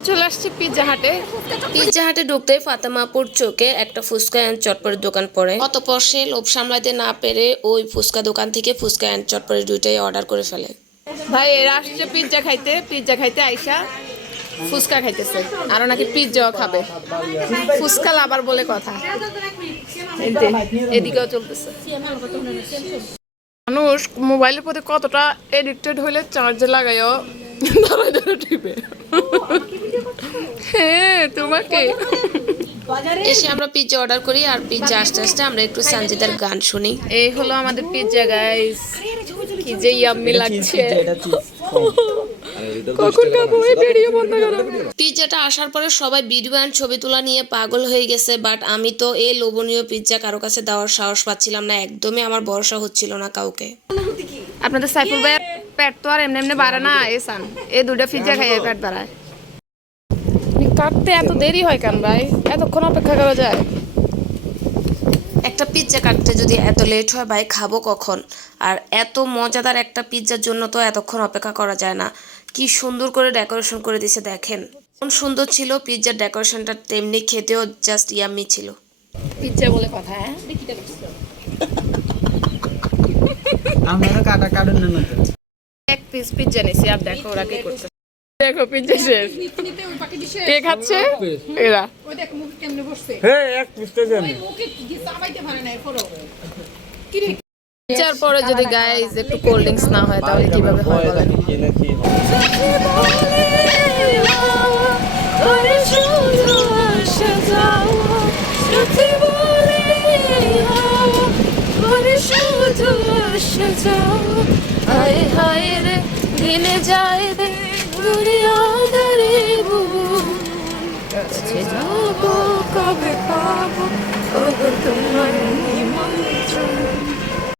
চলে আসছি পিৎজা হাটে ঢুকতেই ফাতেমা আপুর চোখে একটা ফুচকা অ্যান্ড চটপটির দোকান পড়ে। অতঃপর সে লোভ সামলাতে না পেরে ওই ফুচকা দোকান থেকে ফুচকা অ্যান্ড চটপটি দুইটাই অর্ডার করে ফেলে। ভাই এরা আসছে পিৎজা খাইতে আইসা ফুচকা খাইতেছে, আরো নাকি পিৎজাও খাবে। ফুচকা লাভার বলে কথা। এদিকেও চলতেছে। মানুষ মোবাইলের প্রতি কতটা এডিক্টেড হইলে চার্জে লাগাইও ধরে টিপে। হ্যাঁ তোমাকে এসে আমরা পিৎজা অর্ডার করি আর পিৎজা আসতে আসতে আমরা একটু সঞ্জিতার গান শুনি। এই হলো আমাদের পিৎজা গাইস, কি যে ইয়াম্মি লাগছে। কখন খাবো এই ভিডিও বন্ধ করো। পিৎজাটা আসার পরে সবাই ভিডিও আর ছবি তোলা নিয়ে পাগল হয়ে গেছে, বাট আমি তো এই লোভনীয় পিৎজা কারো কাছে দেওয়ার সাহস পাচ্ছিলাম না, একদমই আমার ভরসা হচ্ছিল না কাউকে। আপনাদের সাইফুল ভাই পেট তো আর এমনি এমনি বাড়ে না, এসান এই দুটো পিৎজা খাইয়ে পেট বাড়ায়। কাটতে এত দেরি হয় কেন ভাই? এতক্ষণ অপেক্ষা করা যায়? একটা পিৎজা কাটতে যদি এত লেট হয় ভাই খাবো কখন? আর এত মজাদার একটা পিৎজার জন্য তো এতক্ষণ অপেক্ষা করা যায় না। কি সুন্দর করে ডেকোরেশন করে দিয়েছে দেখেন, কোন সুন্দর ছিল পিৎজার ডেকোরেশনটা, তেমনি খেতেও জাস্ট ইয়াম্মি ছিল। পিৎজা বলে কথা। হ্যাঁ আমরা কাটা কাটুন না, এক পিস পিৎজা নিছি আর দেখো ওরা কি করছে। দেখো পিৎজা শেষ, কে খাচ্ছে? এরা ওই দেখ মুখ কেমনে বসছে। হে এক পিসটা দেন ওই মুখে কি চাবাইতে পারে না এরপরও কি রে। পিৎজার পরে যদি গাইস একটু কোল্ড ড্রিঙ্কস না হয় তাহলে কিভাবে হয় বলেন? হায় হায় রে দিনে যায় রে দুনিয়া ধরে কাছে যাবো কবে পাবো